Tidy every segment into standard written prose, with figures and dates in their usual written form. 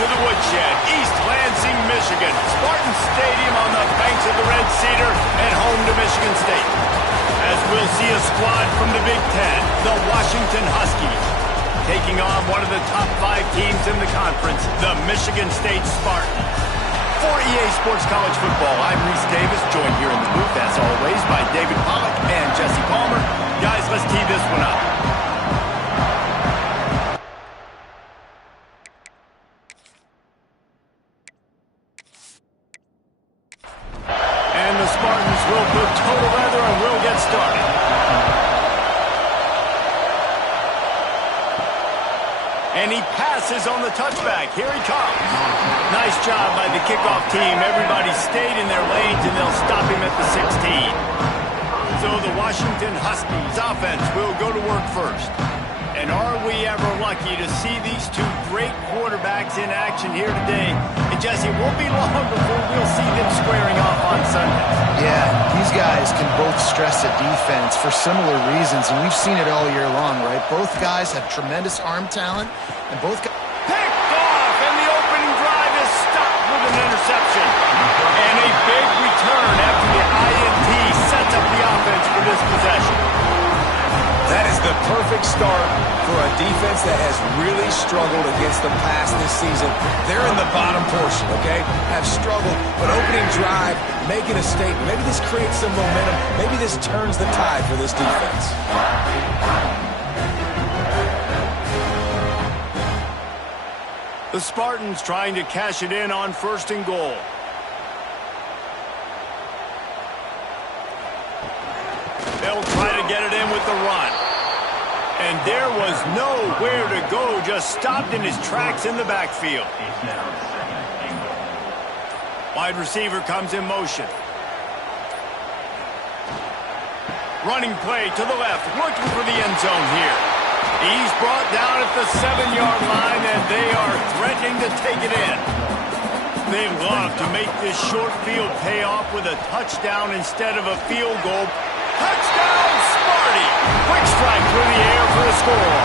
to the woodshed, East Lansing, Michigan. Spartan Stadium on the banks of the Red Cedar and home to Michigan State. As we'll see a squad from the Big Ten, the Washington Huskies, taking on one of the top 5 teams in the conference, the Michigan State Spartans. For EA Sports College Football, I'm Reese Davis, joined here in the booth, as always, by David Pollack and Jesse Palmer. Guys, let's tee this one up. And the Spartans will put total leather and we'll get started. And he passes on the touchback. Here he comes. Nice job by the kickoff team. Everybody stayed in their lanes, and they'll stop him at the 16. So the Washington Huskies offense will go to work first. And are we ever lucky to see these two great quarterbacks in action here today? And Jesse, it won't be long before we'll see them squaring off on Sunday. Yeah, these guys can both stress a defense for similar reasons, and we've seen it all year long, right? Both guys have tremendous arm talent, and both guys... Picked off, and the opening drive is stopped with an interception. And a big return after the INT sets up the offense for this possession. That is the perfect start for a defense that has really struggled against the pass this season. They're in the bottom portion, okay? Have struggled, but opening drive, making a statement. Maybe this creates some momentum. Maybe this turns the tide for this defense. The Spartans trying to cash it in on 1st and goal. They'll try to get it in with the run. And there was nowhere to go, just stopped in his tracks in the backfield. Wide receiver comes in motion. Running play to the left, looking for the end zone here. He's brought down at the 7-yard line, and they are threatening to take it in. They love to make this short field pay off with a touchdown instead of a field goal. Touchdown, Sparty! Quick strike through the air for the score.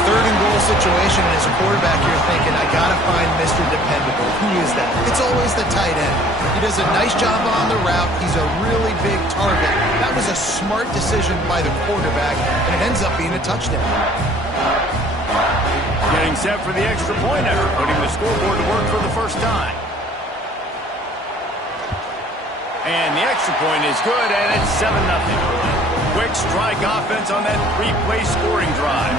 3rd and goal situation, and as a quarterback, you're thinking, I gotta find Mr. Dependable. Who is that? It's always the tight end. He does a nice job on the route. He's a really big target. That was a smart decision by the quarterback, and it ends up being a touchdown. Getting set for the extra point effort, putting the scoreboard to work for the first time. And the extra point is good, and it's 7-0. Quick strike offense on that 3-play scoring drive.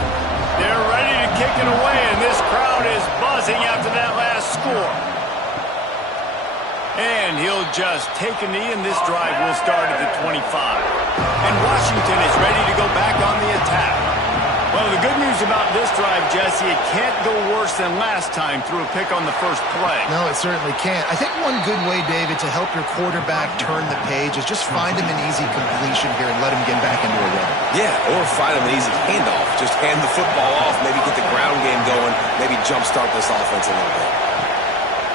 They're ready to kick it away, and this crowd is buzzing after that last score. And he'll just take a knee, and this drive will start at the 25. And Washington is ready to go back on the attack. Well, the good news about this drive, Jesse, it can't go worse than last time through a pick on the first play. No, it certainly can't. I think one good way, David, to help your quarterback turn the page is just find him an easy completion here and let him get back into a rhythm. Yeah, or find him an easy handoff. Just hand the football off, maybe get the ground game going, maybe jumpstart this offense a little bit.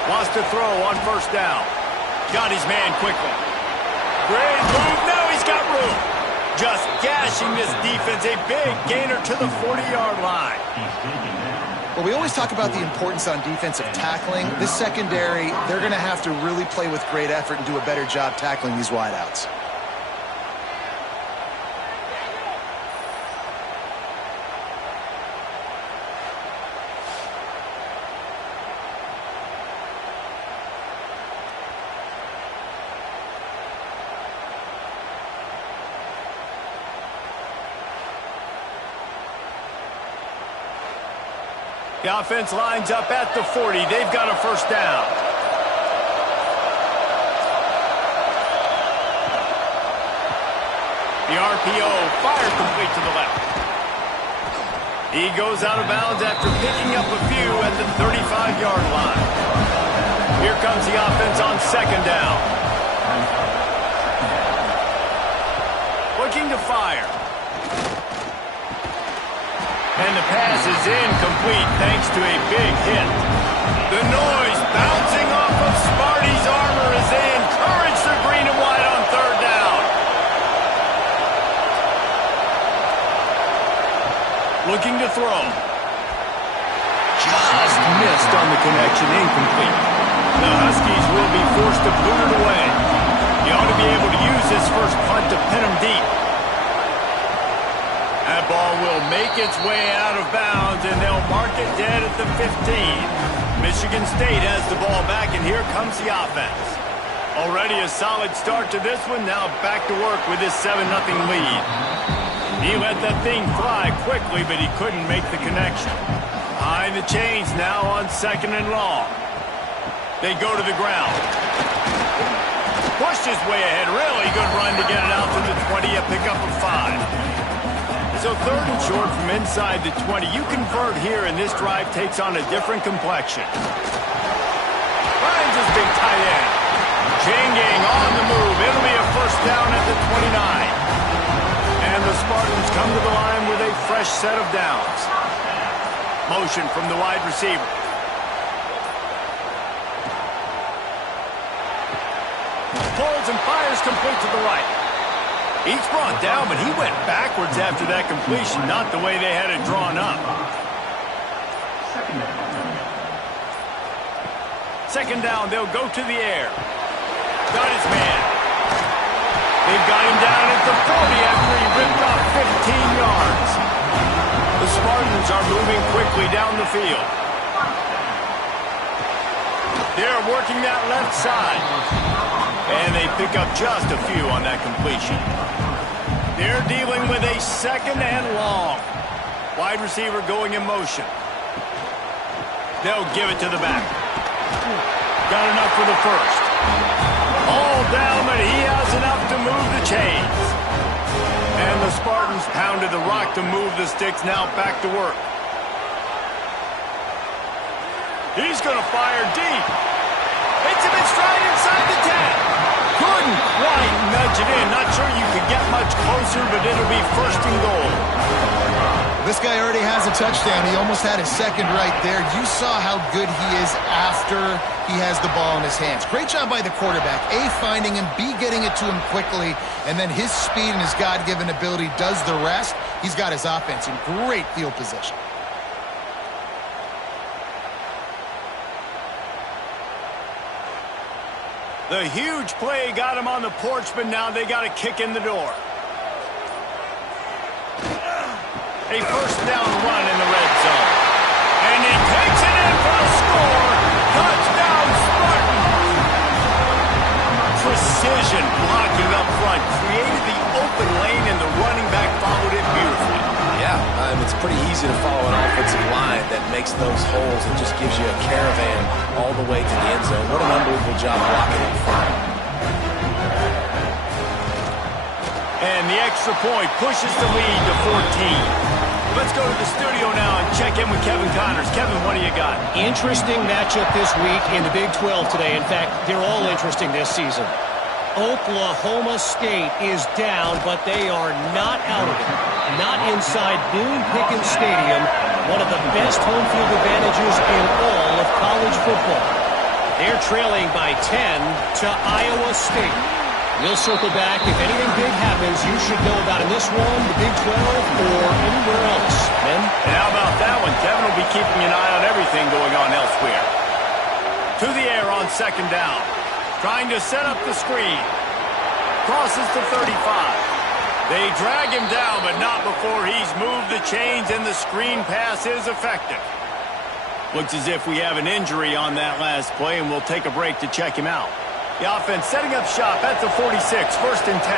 Wants to throw on 1st down. Got his man quickly. Great move. Now he's got room. Just gashing this defense, a big gainer to the 40-yard line. Well, we always talk about the importance on defensive tackling. This secondary, they're going to have to really play with great effort and do a better job tackling these wideouts. The offense lines up at the 40. They've got a 1st down. The RPO fired complete to the left. He goes out of bounds after picking up a few at the 35-yard line. Here comes the offense on 2nd down. Looking to fire. And the pass is incomplete thanks to a big hit. The noise bouncing off of Sparty's armor as they encourage the green and white on 3rd down. Looking to throw. Just missed on the connection, incomplete. The Huskies will be forced to boot it away. He ought to be able to use this first punt to pin him deep. That ball will make its way out of bounds, and they'll mark it dead at the 15. Michigan State has the ball back, and here comes the offense. Already a solid start to this one. Now back to work with this 7-0 lead. He let that thing fly quickly, but he couldn't make the connection. Behind the chains now on 2nd and long. They go to the ground. Pushed his way ahead. Really good run to get it out to the 20. A pickup of 5. So 3rd and short from inside the 20. You convert here, and this drive takes on a different complexion. Finds his big tight end. Chain gang on the move. It'll be a first down at the 29. And the Spartans come to the line with a fresh set of downs. Motion from the wide receiver. Pulls and fires complete to the right. He's brought down, but he went backwards after that completion, not the way they had it drawn up. 2nd down, they'll go to the air. Got his man. They've got him down at the 40 after he ripped off 15 yards. The Spartans are moving quickly down the field. They're working that left side. And they pick up just a few on that completion. They're dealing with a 2nd and long. Wide receiver going in motion. They'll give it to the back. Got enough for the first. All down, but he has enough to move the chains. And the Spartans pounded the rock to move the sticks. Now back to work. He's going to fire deep. Hits him in stride inside the 10. Couldn't quite nudge it in. Not sure you could get much closer, but it'll be 1st and goal. This guy already has a touchdown. He almost had his 2nd right there. You saw how good he is after he has the ball in his hands. Great job by the quarterback. A, finding him. B, getting it to him quickly. And then his speed and his God-given ability does the rest. He's got his offense in great field position. The huge play got him on the porch, but now they got a kick in the door. A first down run in the red zone. And he takes it in for a score. Touchdown, Spartans! Precision blocking up front. Created the open lane, and the running back followed it beautifully. Yeah, it's pretty easy to follow an offensive line that makes those holes and just gives you a caravan all the way to the end zone. What an unbelievable job blocking up front. And the extra point pushes the lead to 14. Let's go to the studio now and check in with Kevin Connors. Kevin, what do you got? Interesting matchup this week in the Big 12 today. In fact, they're all interesting this season. Oklahoma State is down, but they are not out of it. Not inside Boone Pickens Stadium, one of the best home field advantages in all of college football. They're trailing by 10 to Iowa State. We'll circle back. If anything big happens, you should know about in this one, the Big 12, or anywhere else. Ben? And how about that one? Kevin will be keeping an eye on everything going on elsewhere. To the air on 2nd down. Trying to set up the screen. Crosses to 35. They drag him down, but not before he's moved the chains, and the screen pass is effective. Looks as if we have an injury on that last play, and we'll take a break to check him out. The offense setting up shop at the 46, 1st and 10.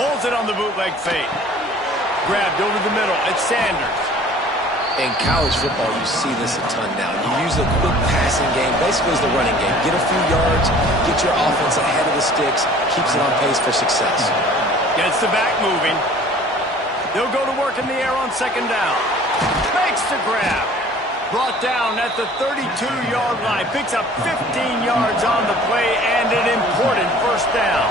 Pulls it on the bootleg fake. Grabbed over the middle. It's Sanders. In college football, you see this a ton now. You use a quick passing game, basically as the running game. Get a few yards, get your offense ahead of the sticks, keeps it on pace for success. Gets the back moving. They'll go to work in the air on 2nd down. Makes the grab. Brought down at the 32-yard line. Picks up 15 yards on the play and an important first down.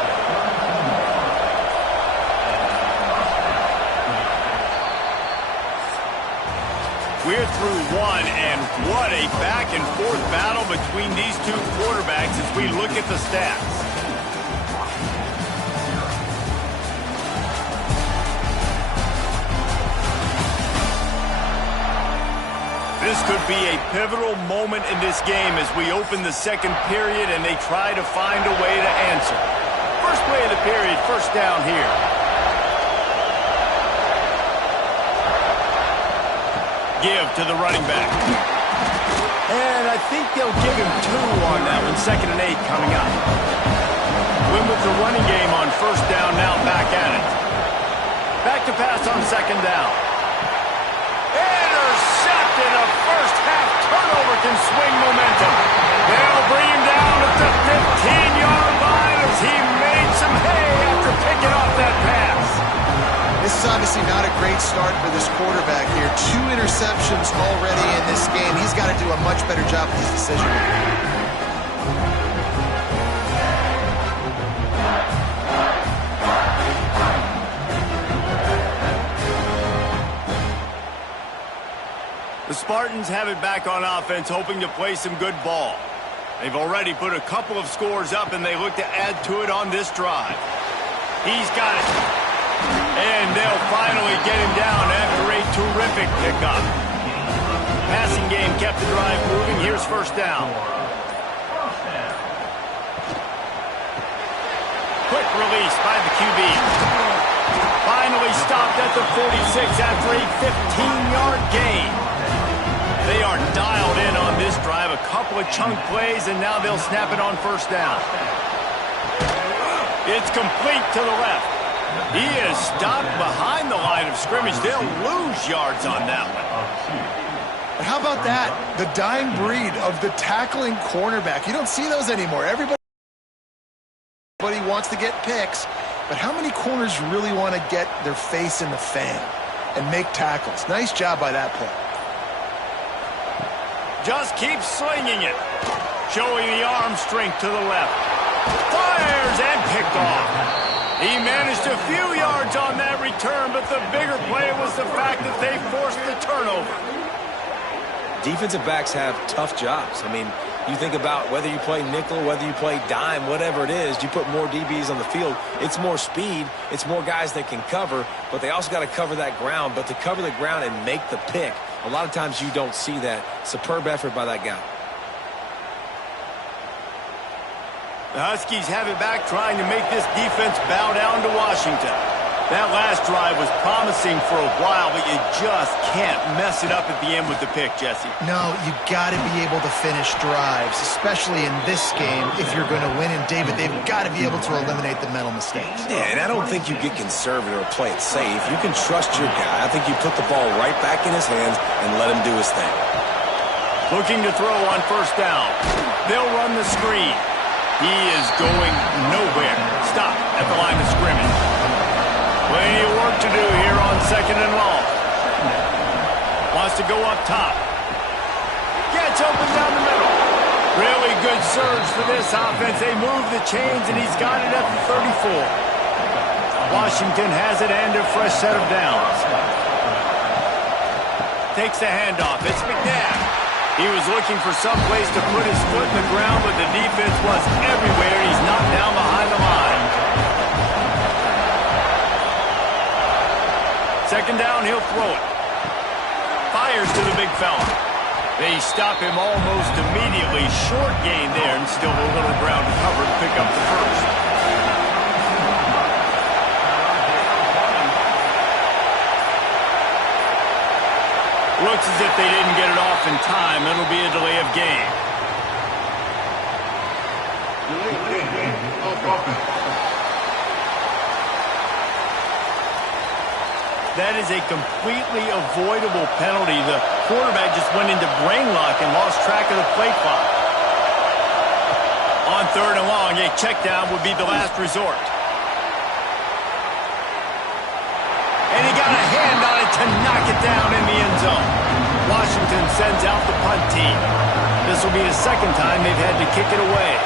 We're through one, and what a back-and-forth battle between these two quarterbacks as we look at the stats. This could be a pivotal moment in this game as we open the second period and they try to find a way to answer. First play of the period, first down here. Give to the running back. And I think they'll give him 2 on that one. 2nd and 8 coming up. Win with the running game on first down, now back at it. Back to pass on 2nd down. Intercepted. A first half turnover can swing momentum. They'll bring him down at the 15-yard line as he made some hay after picking off that pass. This is obviously not a great start for this quarterback here. 2 interceptions already in this game. He's got to do a much better job with his decision-making. The Spartans have it back on offense, hoping to play some good ball. They've already put a couple of scores up, and they look to add to it on this drive. He's got it. And they'll finally get him down after a terrific pickup. Passing game kept the drive moving. Here's first down. Quick release by the QB. Finally stopped at the 46 after a 15-yard gain. They are dialed in on this drive. A couple of chunk plays, and now they'll snap it on first down. It's complete to the left. He is stopped behind the line of scrimmage. They'll lose yards on that one. How about that? The dying breed of the tackling cornerback. You don't see those anymore. Everybody wants to get picks, but how many corners really want to get their face in the fan and make tackles? Nice job by that play. Just keeps slinging it. Showing the arm strength to the left. Fires and picked off. He managed a few yards on that return, but the bigger play was the fact that they forced the turnover. Defensive backs have tough jobs. I mean, you think about whether you play nickel, whether you play dime, whatever it is, you put more DBs on the field. It's more speed. It's more guys that can cover, but they also got to cover that ground. But to cover the ground and make the pick, a lot of times you don't see that. Superb effort by that guy. The Huskies have it back, trying to make this defense bow down to Washington. That last drive was promising for a while, but you just can't mess it up at the end with the pick, Jesse. No, you got to be able to finish drives, especially in this game if you're going to win. And, David, they've got to be able to eliminate the mental mistakes. Yeah, and I don't think you get conservative or play it safe. You can trust your guy. I think you put the ball right back in his hands and let him do his thing. Looking to throw on first down. They'll run the screen. He is going nowhere. Stop at the line of scrimmage. Plenty of work to do here on 2nd and long. Wants to go up top. Gets open down the middle. Really good surge for this offense. They move the chains, and he's got it at the 34. Washington has it and a fresh set of downs. Takes the handoff. It's McNabb. He was looking for some place to put his foot in the ground, but the defense was everywhere. He's knocked down behind the line. 2nd down, he'll throw it. Fires to the big fella. They stop him almost immediately. Short gain there, and still a little ground to cover to pick up the first. Looks as if they didn't get it off in time. It'll be a delay of game. That is a completely avoidable penalty. The quarterback just went into brain lock and lost track of the play clock. On 3rd and long, a check down would be the last resort. And he got a hand on it to knock it down in the end zone. Washington sends out the punt team. This will be the 2nd time they've had to kick it away.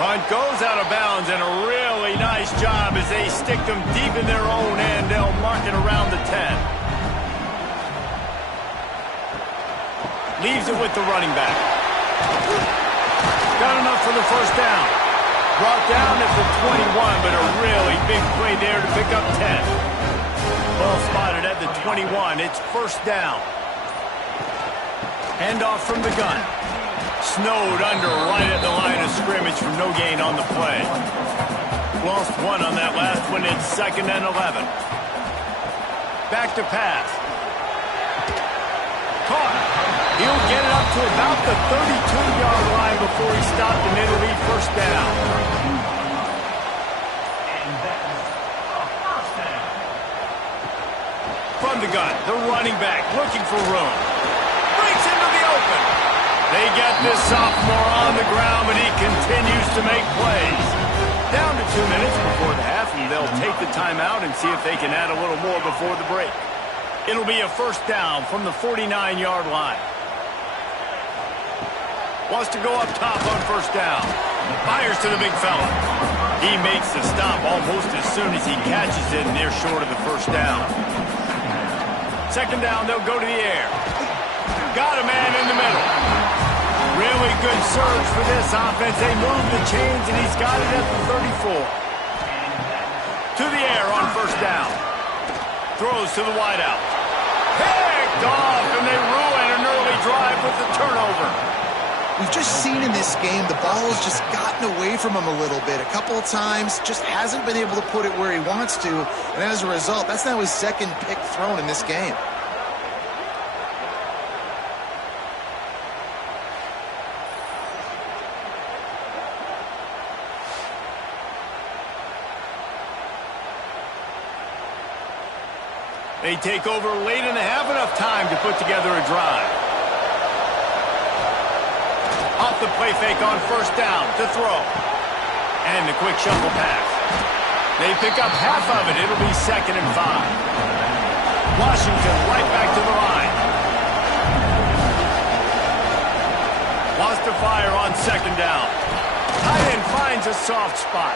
Punt goes out of bounds, and a really nice job as they stick them deep in their own end. They'll mark it around the 10. Leaves it with the running back. Got enough for the first down. Brought down at the 21, but a really big play there to pick up 10. Well spotted at the 20. 21. It's first down. Handoff from the gun. Snowed under right at the line of scrimmage from no gain on the play. Lost one on that last one. It's 2nd and 11. Back to pass. Caught. He'll get it up to about the 32-yard line before he stopped, and it'll be first down. From the gun, the running back looking for room. Breaks into the open. They get this sophomore on the ground, but he continues to make plays. Down to 2 minutes before the half, and they'll take the timeout and see if they can add a little more before the break. It'll be a first down from the 49-yard line. Wants to go up top on first down. Fires to the big fella. He makes the stop almost as soon as he catches it, and they're short of the first down. 2nd down, they'll go to the air. Got a man in the middle. Really good surge for this offense. They move the chains, and he's got it at the 34. To the air on first down. Throws to the wideout. Picked off, and they ruin an early drive with the turnover. We've just seen in this game the ball has just gotten away from him a little bit. A couple of times, just hasn't been able to put it where he wants to. And as a result, that's now his 2nd pick thrown in this game. They take over late in the half, enough time to put together a drive. Off the play fake on first down to throw. And the quick shuffle pass. They pick up half of it. It'll be 2nd and 5. Washington right back to the line. Wants to fire on 2nd down. Tight end finds a soft spot.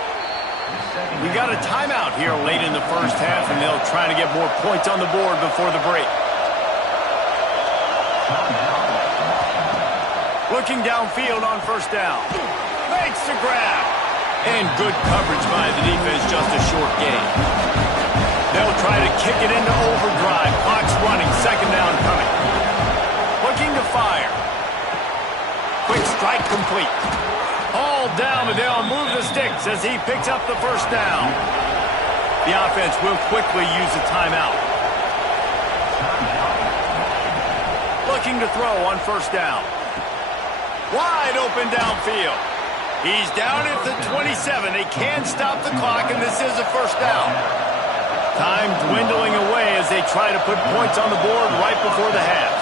We got a timeout here late in the first half, and they'll try to get more points on the board before the break. Looking downfield on first down. Makes the grab. And good coverage by the defense, just a short gain. They'll try to kick it into overdrive. Clock's running, 2nd down coming. Looking to fire. Quick strike complete. All down, but they'll move the sticks as he picks up the first down. The offense will quickly use a timeout. Looking to throw on first down. Wide open downfield. He's down at the 27. They can stop the clock, and this is a first down. Time dwindling away as they try to put points on the board right before the half.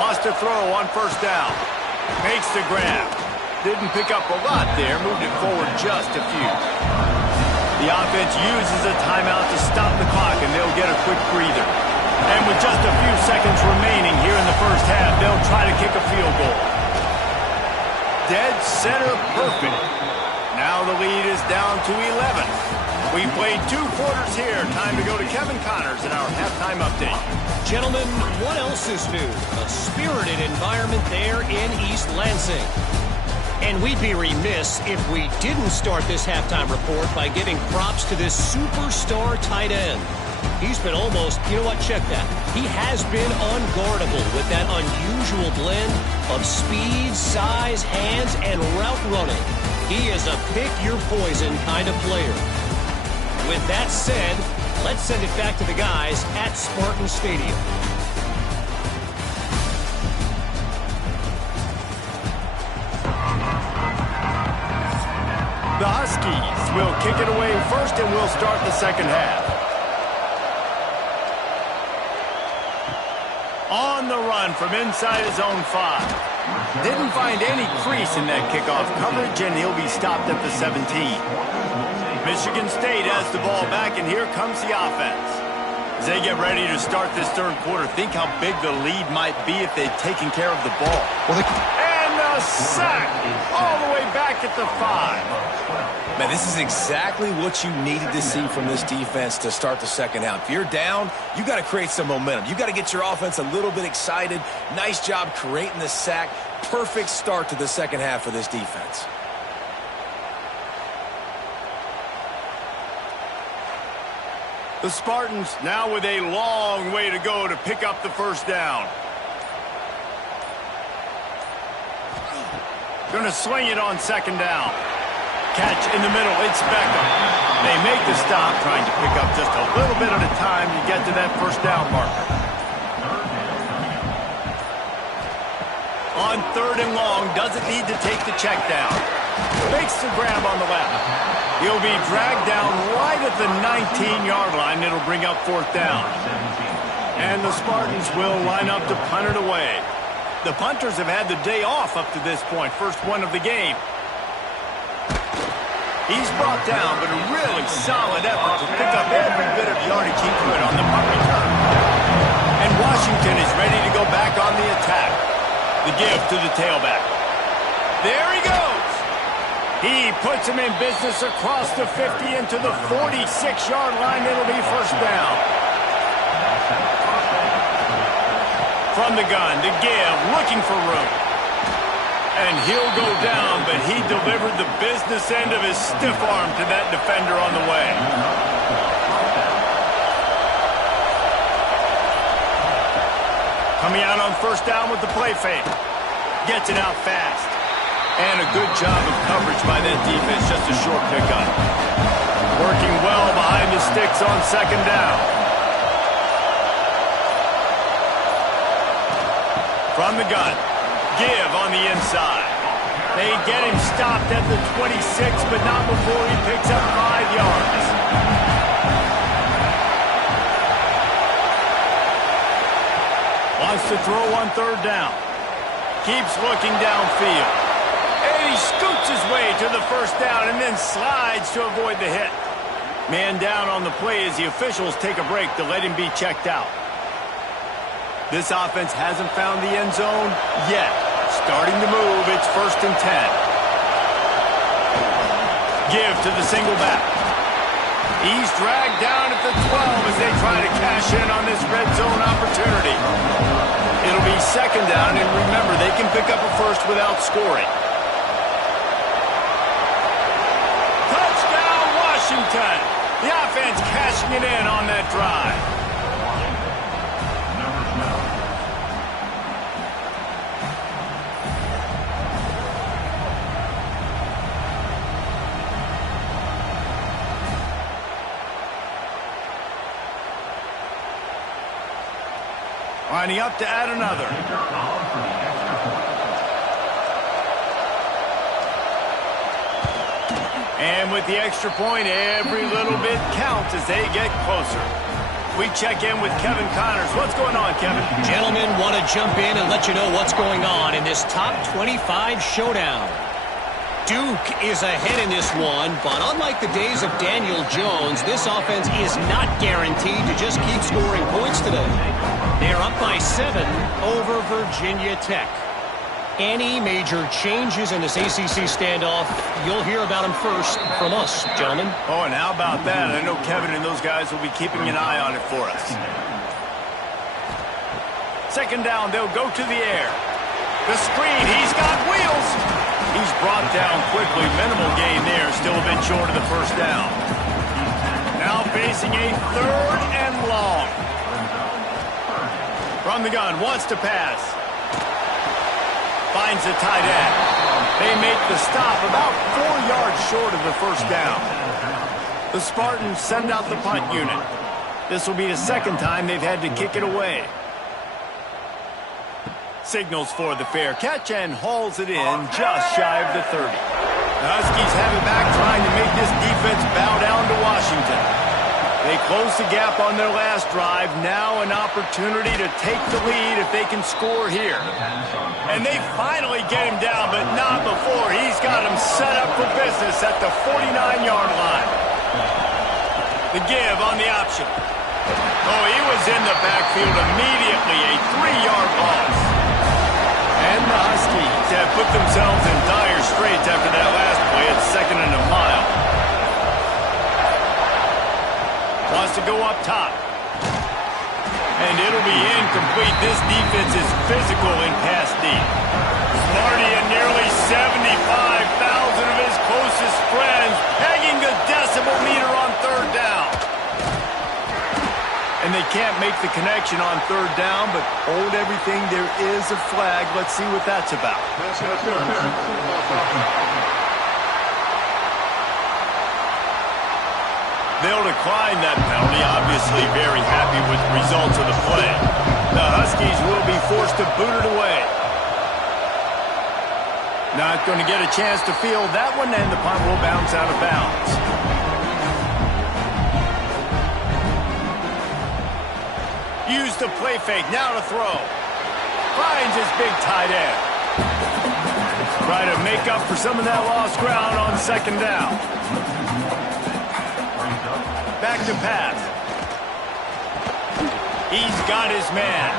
Wants to throw on first down. Makes the grab. Didn't pick up a lot there, moved it forward just a few. The offense uses a timeout to stop the clock, and they'll get a quick breather. And with just a few seconds remaining here in the first half, they'll try to kick a field goal. Dead center perfect. Now the lead is down to 11. We played 2 quarters here. Time to go to Kevin Connors in our halftime update. Gentlemen, what else is new? A spirited environment there in East Lansing. And we'd be remiss if we didn't start this halftime report by giving props to this superstar tight end. He's been almost, you know what, check that. He has been unguardable with that unusual blend of speed, size, hands, and route running. He is a pick-your-poison kind of player. With that said, let's send it back to the guys at Spartan Stadium. The Huskies will kick it away first, and we'll start the second half. On the run from inside his own 5. Didn't find any crease in that kickoff coverage, and he'll be stopped at the 17. Michigan State has the ball back, and here comes the offense. As they get ready to start this third quarter, think how big the lead might be if they'd taken care of the ball. And a sack all the way back at the 5. Man, this is exactly what you needed to see from this defense to start the second half. If you're down, you got to create some momentum. You got to get your offense a little bit excited. Nice job creating the sack. Perfect start to the second half for this defense. The Spartans now with a long way to go to pick up the first down. Going to sling it on second down. Catch in the middle. It's Beckham. They make the stop, trying to pick up just a little bit at a time to get to that first down marker. On third and long, doesn't need to take the check down. Makes the grab on the left. He'll be dragged down right at the 19-yard line. It'll bring up fourth down. And the Spartans will line up to punt it away. The punters have had the day off up to this point. First one of the game. He's brought down, but a really solid effort to pick up every bit of yardage he could on the punt return. And Washington is ready to go back on the attack. The give to the tailback. There he goes. He puts him in business across the 50 into the 46-yard line. It'll be first down. From the gun, to give, looking for room. And he'll go down, but he delivered the business end of his stiff arm to that defender on the way. Coming out on first down with the play fake. Gets it out fast. And a good job of coverage by that defense, just a short pickup. Working well behind the sticks on second down. From the gun, give on the inside. They get him stopped at the 26, but not before he picks up 5 yards. Wants to throw on third down. Keeps looking downfield. And he scoots his way to the first down and then slides to avoid the hit. Man down on the play as the officials take a break to let him be checked out. This offense hasn't found the end zone yet. Starting to move, it's first and 10. Give to the single back. He's dragged down at the 12 as they try to cash in on this red zone opportunity. It'll be second down, and remember, they can pick up a first without scoring. Touchdown, Washington! The offense cashing it in on that drive. Lining up to add another. And with the extra point, every little bit counts as they get closer. We check in with Kevin Connors. What's going on, Kevin? Gentlemen, want to jump in and let you know what's going on in this top 25 showdown. Duke is ahead in this one, but unlike the days of Daniel Jones, this offense is not guaranteed to just keep scoring points today. They're up by 7 over Virginia Tech. Any major changes in this ACC standoff, you'll hear about them first from us, gentlemen. Oh, and how about that? I know Kevin and those guys will be keeping an eye on it for us. Second down, they'll go to the air. The screen, he's got wheels. He's brought down quickly. Minimal gain there, still a bit short of the first down. Now facing a third and long. From the gun, wants to pass. Finds the tight end. They make the stop about 4 yards short of the first down. The Spartans send out the punt unit. This will be the second time they've had to kick it away. Signals for the fair catch and hauls it in just shy of the 30. The Huskies have it back, trying to make this defense bow down to Washington. They close the gap on their last drive. Now an opportunity to take the lead if they can score here. And they finally get him down, but not before. He's got him set up for business at the 49-yard line. The give on the option. Oh, he was in the backfield immediately. A 3-yard loss. And the Huskies have put themselves in dire straits after that last play at second and a mile. Wants to go up top. And it'll be incomplete. This defense is physical in pass deep. Sparty and nearly 75,000 of his closest friends pegging the decibel meter on third down. can't make the connection on third down, but hold everything. There is a flag. Let's see what that's about. They'll decline that penalty, obviously very happy with the results of the play. The Huskies will be forced to boot it away. Not going to get a chance to field that one, and the punt will bounce out of bounds. Use the play fake, now to throw. Finds his big tight end. Try to make up for some of that lost ground on second down. Back to pass. He's got his man.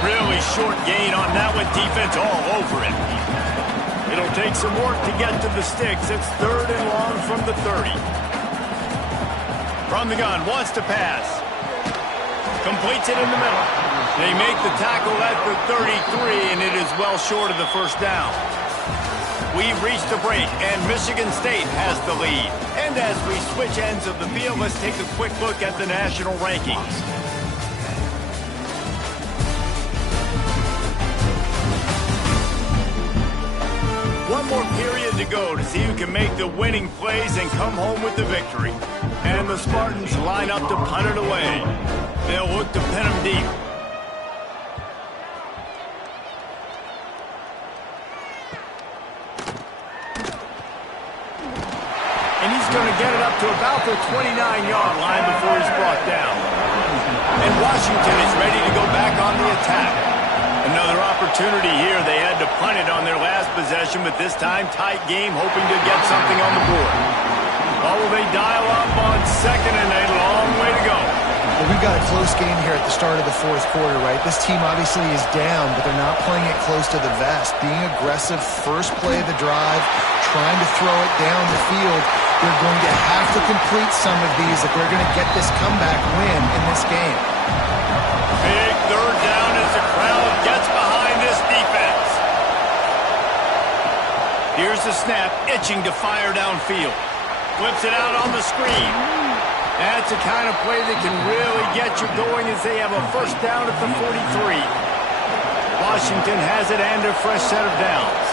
Really short gain on that one. Defense all over it. It'll take some work to get to the sticks. It's third and long from the 30. From the gun, wants to pass. Completes it in the middle. They make the tackle at the 33, and it is well short of the first down. We've reached a break, and Michigan State has the lead. And as we switch ends of the field, let's take a quick look at the national rankings. One more period to go to see who can make the winning plays and come home with the victory. And the Spartans line up to punt it away. They'll look to pin them deep. And he's going to get it up to about the 29-yard line before he's brought down. And Washington is ready to go back on the attack. Another opportunity here. They had to punt it on their last possession, but this time tight game, hoping to get something on the board. Oh, they dial up on second, and a long way to go. Well, we've got a close game here at the start of the fourth quarter, right? This team obviously is down, but they're not playing it close to the vest. Being aggressive, first play of the drive, trying to throw it down the field. They're going to have to complete some of these if they're going to get this comeback win in this game. Big third down as the crowd gets behind this defense. Here's the snap, itching to fire downfield. Flips it out on the screen. That's the kind of play that can really get you going as they have a first down at the 43. Washington has it and a fresh set of downs.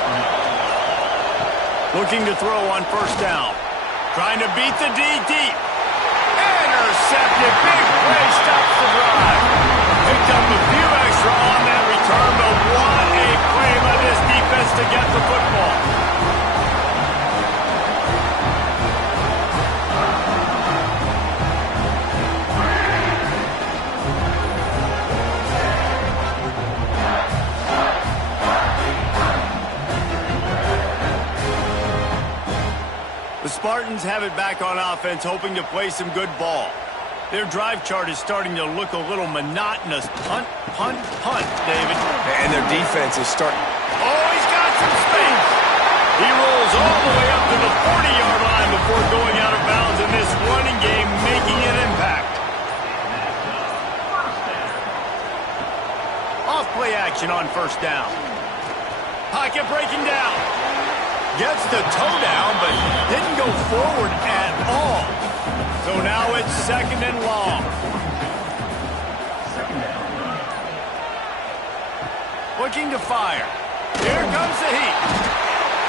Looking to throw on first down. Trying to beat the D deep. Intercepted. Big play stops the drive. Picked up a few extra on that return, but what a play by this defense to get the football. The Spartans have it back on offense, hoping to play some good ball. Their drive chart is starting to look a little monotonous. Punt, punt, punt, David. And their defense is starting. Oh, he's got some space. He rolls all the way up to the 40-yard line before going out of bounds in this running game, making an impact. Off play action on first down. Pocket breaking down. Gets the toe down, but didn't go forward at all. So now it's second and long. Looking to fire. Here comes the heat.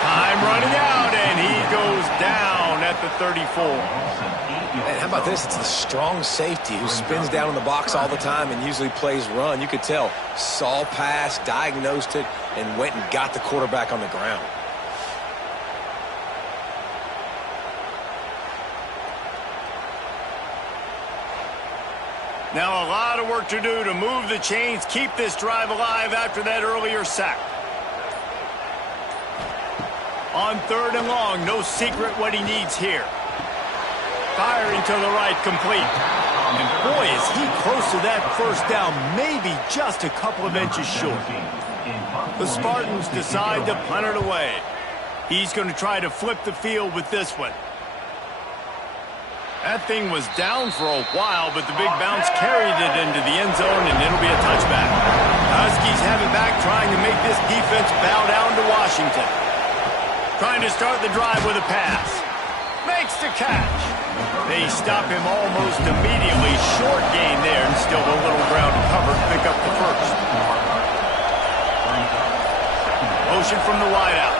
Time running out, and he goes down at the 34. Man, how about this? It's the strong safety who spins down in the box all the time and usually plays run. You could tell. Saw pass, diagnosed it, and went and got the quarterback on the ground. Now a lot of work to do to move the chains, keep this drive alive after that earlier sack. On third and long, no secret what he needs here. Firing to the right, complete. And boy, is he close to that first down, maybe just a couple of inches short. The Spartans decide to punt it away. He's going to try to flip the field with this one. That thing was down for a while, but the big bounce carried it into the end zone, and it'll be a touchback. Huskies have it back, trying to make this defense bow down to Washington. Trying to start the drive with a pass. Makes the catch. They They stop him almost immediately. Short gain there, and still a little ground to cover to pick up the first. Motion from the wideout.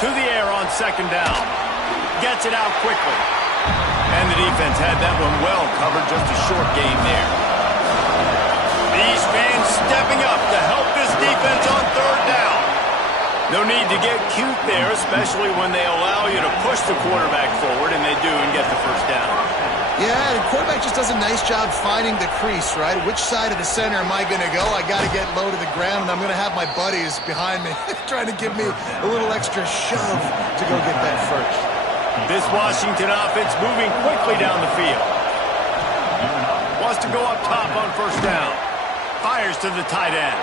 To the air on second down. Gets it out quickly. And the defense had that one well covered, just a short gain there. These fans stepping up to help this defense on third down. No need to get cute there, especially when they allow you to push the quarterback forward, and they do and get the first down. Yeah, the quarterback just does a nice job finding the crease, right? Which side of the center am I going to go? I got to get low to the ground, and I'm going to have my buddies behind me trying to give me a little extra shove to go get that first. This Washington offense moving quickly down the field. Wants to go up top on first down. Fires to the tight end.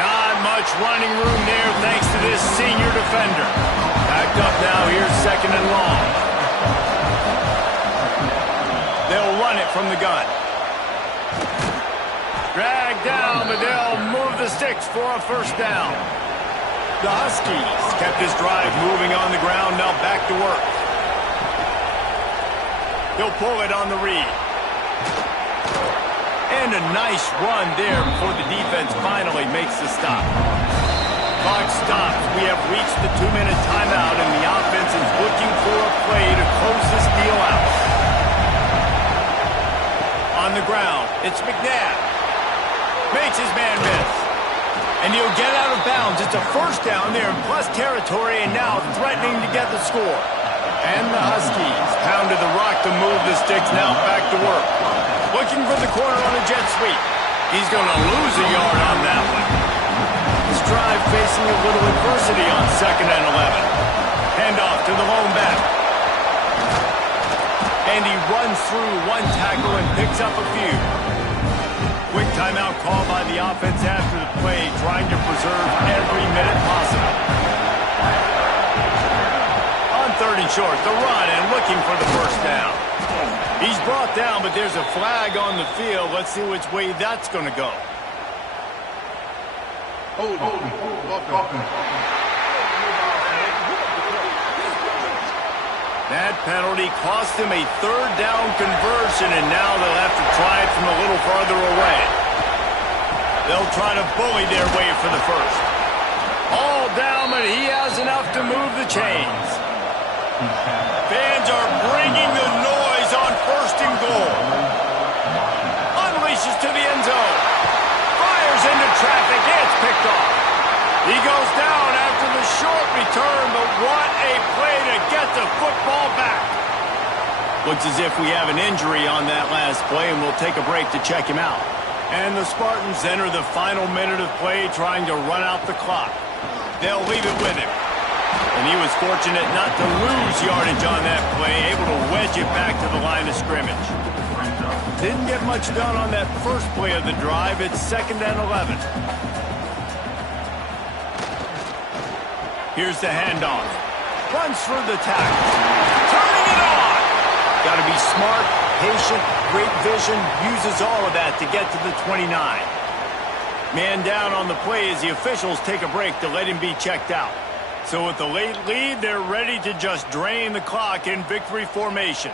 Not much running room there thanks to this senior defender. Backed up now, here's second and long. They'll run it from the gun. Dragged down, but they'll move the sticks for a first down. The Huskies kept this drive moving on the ground, now back to work. He'll pull it on the read. And a nice run there before the defense finally makes the stop. Clock stops. We have reached the 2-minute timeout, and the offense is looking for a play to close this deal out. On the ground, it's McNabb. Makes his man miss. And he'll get out of bounds. It's a first down there in plus territory, and now threatening to get the score. And the Huskies pounded the rock to move the sticks, now back to work. Looking for the corner on a jet sweep. He's going to lose a yard on that one. This drive facing a little adversity on second and 11. Handoff to the lone back. And he runs through one tackle and picks up a few. Quick timeout call by the offense after the play, trying to preserve every minute possible. On third and short, the run and looking for the first down. He's brought down, but there's a flag on the field. Let's see which way that's going to go. That penalty cost him a third down conversion, and now they'll have to try it from a little farther away. They'll try to bully their way for the first. All down, but he has enough to move the chains. Fans are bringing the noise on first and goal. Unleashes to the end zone. Fires into traffic. It's picked off. He goes down after the short return, but what a play to get the football back. Looks as if we have an injury on that last play, and we'll take a break to check him out. And the Spartans enter the final minute of play, trying to run out the clock. They'll leave it with him. And he was fortunate not to lose yardage on that play, able to wedge it back to the line of scrimmage. Didn't get much done on that first play of the drive. It's second and 11. Here's the handoff. Runs through the tackle. Turning it on! Got to be smart, patient, great vision. Uses all of that to get to the 29. Man down on the play as the officials take a break to let him be checked out. So with the late lead, they're ready to just drain the clock in victory formation.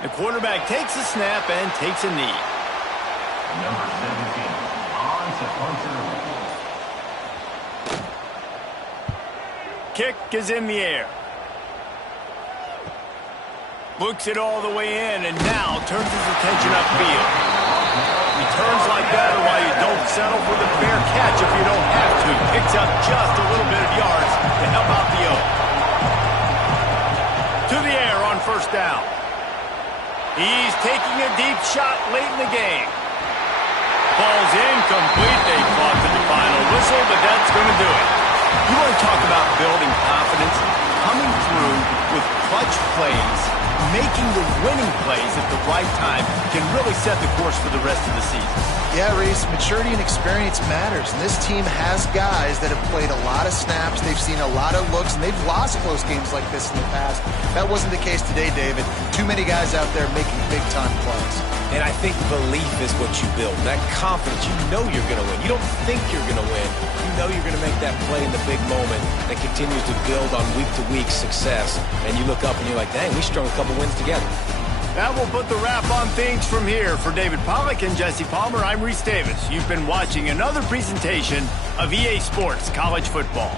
The quarterback takes a snap and takes a knee. Number 17, on to punter. Kick is in the air. Looks it all the way in, and now turns his attention upfield. Returns like that are why you don't settle for the fair catch if you don't have to. Picks up just a little bit of yards to help out the Oak. To the air on first down. He's taking a deep shot late in the game. Ball's incomplete. They fought to the final whistle, but that's going to do it. You want to talk about building confidence? Coming through with clutch plays making the winning plays at the right time can really set the course for the rest of the season. Yeah, Reese, maturity and experience matters. And this team has guys that have played a lot of snaps. They've seen a lot of looks, and they've lost close games like this in the past. That wasn't the case today, David. Too many guys out there making big-time plays. And I think belief is what you build. That confidence, you know you're going to win. You don't think you're going to win. You know you're going to make that play in the big moment that continues to build on week-to-week success. And you look up and you're like, dang, we strung a couple wins together. That will put the wrap on things from here. For David Pollack and Jesse Palmer, I'm Reese Davis. You've been watching another presentation of EA Sports College Football.